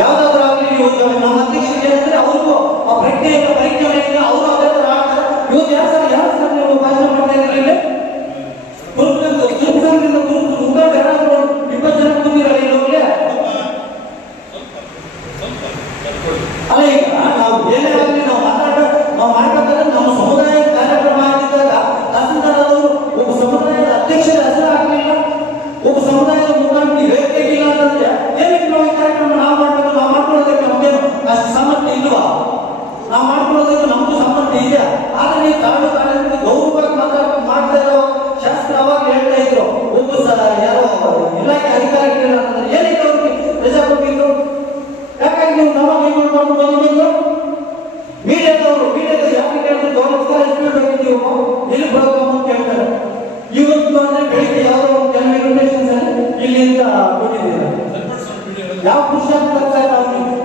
ಯಾವ್ದಾದ್ರು ಆಗಲಿ ಇವತ್ತು ನಮ್ಮ ಅಧ್ಯಕ್ಷರಿಗೆ ಏನಂದ್ರೆ ಅವ್ರಿಗೂ ಆ ಪ್ರಜ್ಞೆಯಿಂದ ಪರಿಜ್ಞಾನ ಅವರು ಅದೇ ತರ ಆಗ್ತಾರೆ. ಇವತ್ತು ಯಾರು ಸರ್ ನೀವು ಭಾಷಣ ಮಾಡ್ತಾ ಇದ್ರಲ್ಲಿ ಸಂಘದಿಂದ ಮುಖಂಡ ಯಾರಾದ್ರೂ 20 ಜನ ಕೂತಿರಲ್ಲ ಇಲ್ಲೋಗ್ಲೆ ಅಲ್ಲ. ಈಗ ನಾವು ಏನೇ ಆಗಲಿ ನಾವು ಮಾಡ್ಬೇಕಾದ್ರೆ ನಮ್ಮ ಸಮುದಾಯದ ಕಾರ್ಯಕ್ರಮ ಆಗಿದ್ದಾಗ ತಹಸೀಲ್ದಾರ್ ಅವರು ಒಬ್ಬ ಸಮುದಾಯದ ಅಧ್ಯಕ್ಷರ ಹೆಸರು ಆಗಲಿಲ್ಲ, ಒಬ್ಬ ಸಮುದಾಯದ ಮುಖಂಡ ವೇದಿಕೆಗಿಲ್ಲ ಅಂತಂದ್ರೆ ಏನಕ್ಕೆ ನಾವು ಈ ಕಾರ್ಯಕ್ರಮ ನಾವು ಮಾಡ್ಬೇಕು? ನಾವು ಮಾಡ್ಕೊಳ್ಳೋದಕ್ಕೆ ನಮ್ಗೇನು ಅಷ್ಟು ಸಾಮರ್ಥ್ಯ ಇಲ್ವಾ? ನಾವು ಮಾಡ್ಕೊಳ್ಳೋದಕ್ಕೆ ನಮಗೂ ಸಾಮರ್ಥ್ಯ ಇದೆ. ಆದ್ರೆ ನೀವು ಕಾರಣದಿಂದ ಗೌರವವಾಗಿ ಮಾಡ್ತಾ ಇರೋ ಶಾಸಕರು ಅವಾಗ ಹೇಳ್ತಾ ಇದ್ರು ಒಬ್ಬ ಯಾರೋ ಇಲಾಖೆ ಅಧಿಕಾರಿಗಳು ಅಂತಂದ್ರೆ ಏನಕ್ಕೆ ಅವ್ರಿಗೆ ರಜಾ ಕೊಟ್ಟಿದ್ರು? ಯಾಕಾಗಿ ನೀವು ಕ್ರಮ ಕೈಗೊಳ್ಕೊಂಡು ಬಂದಿದ್ದು? ಮೀಡಿಯಾದವರು ಯಾಕೆ ಕೇಳಿದ್ರೆ ಗೌರವ ಹೋಗಿದ್ದೀವಿ ಎಲ್ಲಿ ಬರೋದು ಅಂತ ಕೇಳ್ತಾರೆ. ಇವತ್ತು ಅಂದ್ರೆ ಬೆಳಿಗ್ಗೆ ಯಾವುದೋ ಒಂದು ಕೆಲವು ಇನ್ವಿಟೇಷನ್ಸ್ ಅಲ್ಲಿ ಇಲ್ಲಿಂದ ಕೊಟ್ಟಿದ್ದೀರಾ. ಯಾವ ಪುರುಷಾರ್ಥ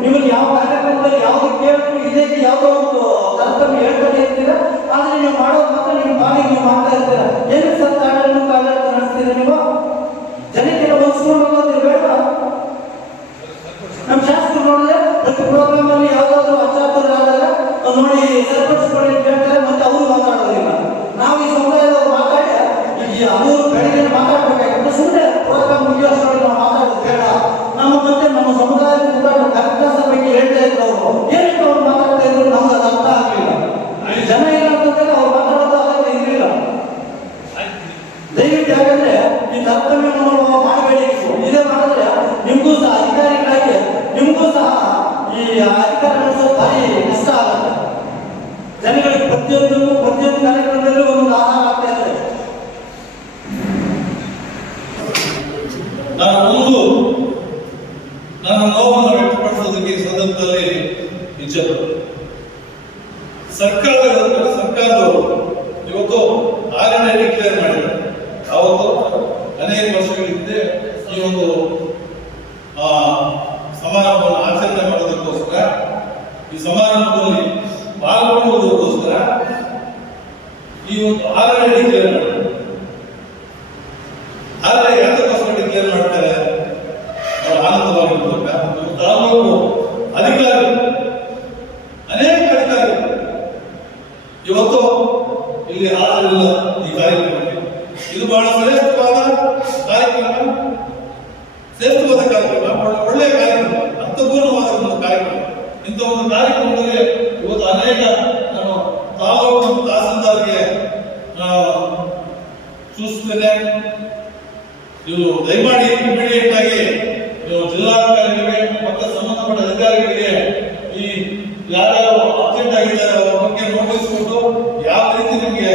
ನಿಮಗೆ ಯಾವ ಕಾರ್ಯಕ್ರಮದಲ್ಲಿ ಯಾವ್ದು ಕೇಳಬೇಕು ಇದಕ್ಕೆ ಯಾವುದೋ ಒಂದು ಕರ್ತವ್ಯ ಹೇಳ್ತಾರೆ ಇರ್ತೀರಾ, ಆದ್ರೆ ನೀವು ಮಾಡೋದು ಮಾತ್ರ ನಿಮ್ಮ ಪಾಲಿಗೆ ನೀವು ಮಾಡ್ತಾ ಇರ್ತೀರಾ. ಏನು ಸರ್ ಆಡಳಿತ ನಡೆಸ್ತೀರಾ ನೀವು? ಜನಕ್ಕೆಲ್ಲ ಹೊಲಿಸ್ಕೊಂಡು ಹೋಗೋದು ಬೇಡ. ನಮ್ಮ ಶಾಸಕರು ನೋಡಿದ್ರೆ ಪ್ರತಿ ಪ್ರೋಗ್ರಾಮ್ ಅಲ್ಲಿ ಯಾವ್ದಾದ್ರು ಅಚಾತುರಾದಾಗ ನೋಡಿ ಸರಿಪಡಿಸ್ಕೊಳ್ಳಿ ಕೇಳ್ತಾರೆ, ಮತ್ತೆ ಅವರು ಮಾತಾಡೋದಿಲ್ಲ. ನಾವು ಈ ಸಮುದಾಯದವರು ಮಾತಾಡಿ ಅವರು ಬೆಳಗ್ಗೆ ಮಾತಾಡ್ಬೇಕಾಗಿತ್ತು. ಸುಮ್ಮನೆ ಪ್ರೋಗ್ರಾಮ್ ಮುಗಿಯೋಷ್ಟರಲ್ಲಿ ನಾವು ಮಾತಾಡೋದು ಬೇಡ. ನಮ್ಮ ಸಮುದಾಯದ ಮುಖಂಡರು ಕರ್ಕಸ ಬಗ್ಗೆ ಹೇಳ್ತಾ ಇದ್ರು. ಅವರು ಏನಕ್ಕೆ ಅವ್ರು ಮಾತಾಡ್ತಾ ಇದ್ರು ನಮ್ಗೆ ಅದು ಅರ್ಥ ಆಗಲಿಲ್ಲ. ಜನ ಇಲ್ಲ ಅಂತಂದ್ರೆ ಅವ್ರು ಮಾತಾಡೋದು ಅಗತ್ಯ ಇರಲಿಲ್ಲ. ದಯವಿಟ್ಟು ಯಾಕಂದ್ರೆ ಈ ಕರ್ತವ್ಯವನ್ನು ಮಾಡಬೇಡಿ. ಇದೇ ಮಾಡಿದ್ರೆ ನಿಮ್ಗೂ ಸಹ ಅಧಿಕಾರಿಗಳಾಗಿ ನಿಮ್ಗೂ ಸಹ ಈ ಅಧಿಕಾರ ನಡೆಸೋದು ಭಾರಿ ಕಷ್ಟ ಆಗುತ್ತೆ. ಜನಗಳಿಗೆ ಪ್ರತಿಯೊಂದು ಕಾರ್ಯಕ್ರಮದಲ್ಲೂ ಒಂದು ಆಹಾರ ಆಗ್ತಾ ಇದ್ದಾರೆ. ನನ್ನ ನೋವನ್ನು ವ್ಯಕ್ತಪಡಿಸೋದಕ್ಕೆ ಈ ಸಂದರ್ಭದಲ್ಲಿ ನಿಜ ಸರ್ಕಾರದವರು ಇವತ್ತು ಆರನೇ ಡಿಕ್ಲೇರ್ ಮಾಡಿದ್ದಾರೆ. ಅವತ್ತು ಅನೇಕ ವರ್ಷಗಳ ಹಿಂದೆ ಈ ಒಂದು ಸಮಾರಂಭವನ್ನು ಆಚರಣೆ ಮಾಡೋದಕ್ಕೋಸ್ಕರ, ಈ ಸಮಾರಂಭದಲ್ಲಿ ಪಾಲ್ಗೊಳ್ಳುವುದಕ್ಕೋಸ್ಕರ ಈ ಒಂದು ಆರನೇ ಡಿಕ್ಲೇರ್ ಮಾಡಿದ್ದಾರೆ. ಆದರೆ ಯಾತಕ್ಕೋಸ್ಕರ ಡಿಕ್ಲೇರ್ ಮಾಡ್ತಾರೆ? ಆನಂದವಾಗಿರ್ಬೇಕ. ನಮ್ಮ ತಾಲೂಕು ಅಧಿಕಾರಿಗಳು, ಅನೇಕ ಅಧಿಕಾರಿಗಳು ಇವತ್ತು ಇಲ್ಲಿ ಹಾಜರಿಲ್ಲ ಈ ಕಾರ್ಯಕ್ರಮಕ್ಕೆ. ಇದು ಬಹಳ ಶ್ರೇಷ್ಠವಾದ ಕಾರ್ಯಕ್ರಮ, ಒಳ್ಳೆಯ ಕಾರ್ಯಕ್ರಮ, ಅರ್ಥಪೂರ್ಣವಾದ ಒಂದು ಕಾರ್ಯಕ್ರಮ. ಇಂಥ ಒಂದು ಕಾರ್ಯಕ್ರಮದಲ್ಲಿ ಇವತ್ತು ಅನೇಕ ನಮ್ಮ ತಾಲೂಕು ಮತ್ತು ತಹಸೀಲ್ದಾರ್ಗೆ ಸೂಚಿಸ್ತೇನೆ, ಇವರು ದಯಮಾಡಿ ಇಮಿಡಿಯೇಟ್ ಆಗಿ ಜಿಲ್ಲಾಧಿಕಾರಿಗಳಿಗೆ ಮತ್ತು ಸಂಬಂಧಪಟ್ಟ ಅಧಿಕಾರಿಗಳಿಗೆ ಈ ಯಾರ್ಯಾರು ಅಬ್ಸೆಂಟ್ ಆಗಿದ್ದಾರೆ ಅವರ ಬಗ್ಗೆ ನೋಟಿಸ್ ಕೊಟ್ಟು ಯಾವ ರೀತಿ ನಿಮಗೆ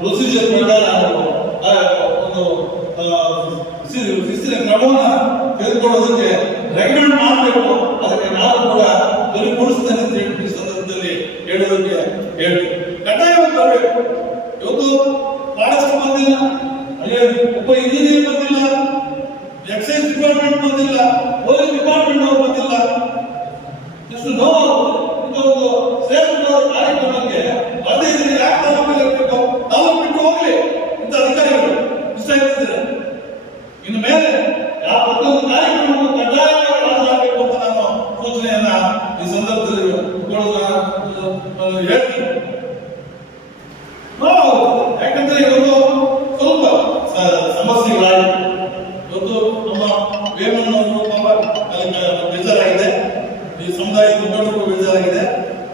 ಪ್ರೊಸೀಜರ್ ಪ್ರಕಾರ ಒಂದು ಶಿಸ್ತಿನ ಕ್ರಮವನ್ನ ತೆಗೆದುಕೊಳ್ಳೋದಕ್ಕೆ ರೆಕಮೆಂಡ್ ಮಾಡಬೇಕು. ಅದಕ್ಕೆ ನಾವು ಕೂಡ ಧ್ವನಿಗೂಡಿಸ್ತೇನೆ ಅಂತ ಹೇಳಿ ಈ ಸಂದರ್ಭದಲ್ಲಿ ಹೇಳೋದಕ್ಕೆ ಹೇಳ್ತೀವಿ. ಕಡ್ಡಾಯವಾಗಿ ಬರಬೇಕು. ಇವತ್ತು ಫಾರೆಸ್ಟ್ ಬಂದಿಲ್ಲ, ಒಬ್ಬ ಇಂಜಿನಿಯರ್ ಬಂದಿಲ್ಲ, ಎಕ್ಸೈಸ್ ಡಿಪಾರ್ಟ್ಮೆಂಟ್ ಬಂದಿಲ್ಲ, ಪೊಲೀಸ್ ಡಿಪಾರ್ಟ್ಮೆಂಟ್ ಅವರು ಬಂದಿಲ್ಲ. ಎಷ್ಟು ನೋವು! ಇದೊಂದು ಶ್ರೇಷ್ಠವಾದ ಕಾರ್ಯಕ್ರಮಕ್ಕೆ ಅದೇ ಯಾಕೆ ನಾವು ಬಿಟ್ಟು ಹೋಗ್ಲಿ ಇಂಥ ಅಧಿಕಾರಿಗಳು ಇಷ್ಟ ಇರ್ತಿದ್ದಾರೆ. ಇನ್ನು ಮೇಲೆ ಯಾವ ಪ್ರತಿಯೊಂದು ಕಾರ್ಯಕ್ರಮವನ್ನು ಕಡ್ಡಾಯವಾಗಿ ಹಾಜರಾಗಬೇಕು ಅಂತ ನಾನು ಸೂಚನೆಯನ್ನ ಈ ಸಂದರ್ಭದಲ್ಲಿ ಹೇಳ್ತೀನಿ. ಯಾಕಂದ್ರೆ ಇವತ್ತು ಸ್ವಲ್ಪ ಸಮಸ್ಯೆಗಳಾಗಿದೆ. ಇವತ್ತು ನಮ್ಮ ವೇಮಣ್ಣವರು ಬೇಜಾರಾಗಿದೆ, ಈ ಸಮುದಾಯದ ಮುಖಂಡರಿಗೂ ಬೇಜಾರಾಗಿದೆ.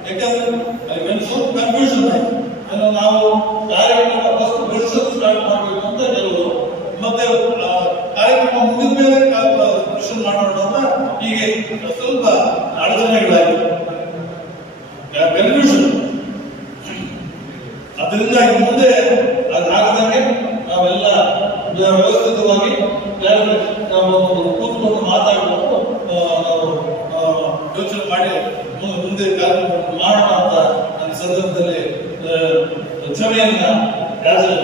ಯಾಕಂದ್ರೆ ಅಲ್ಲಿ ಸ್ವಲ್ಪ ಕನ್ಫ್ಯೂಷನ್ ಆಗಿದೆ. ನಾವು ಕಾರ್ಯಕ್ರಮ ಫಸ್ಟ್ ಬಿಡಿಸೋದು ಸ್ಟಾರ್ಟ್ ಮಾಡಬೇಕು ಅಂತ ಕೆಲವರು, ಮತ್ತೆ ಕಾರ್ಯಕ್ರಮ ಮುಗಿದ ಮೇಲೆ ಕ್ವಶನ್ ಮಾಡೋಣ ಅಂತ ಹೀಗೆ ಸ್ವಲ್ಪ ಅಡಚಣೆಗಳಾಗಿದೆ, ಕನ್ಫ್ಯೂಷನ್. ಅದರಿಂದ ಇನ್ನು ಮುಂದೆ ಅದಾಗದಂಗೆ ನಾವೆಲ್ಲ ವ್ಯವಸ್ಥಿತವಾಗಿ ನಾವು ಕೂತ್ಕೊಂಡು ಮಾತಾಡಬೇಕು, ನಾವು ಯೋಚನೆ ಮಾಡಿ ಮುಂದೆ ಕಾರ್ಯಕ್ರಮ ಮಾಡೋಣ ಅಂತ ನನ್ನ ಸಂದರ್ಭದಲ್ಲಿ ಕ್ಷಮೆಯನ್ನ ಯಾಚನೆ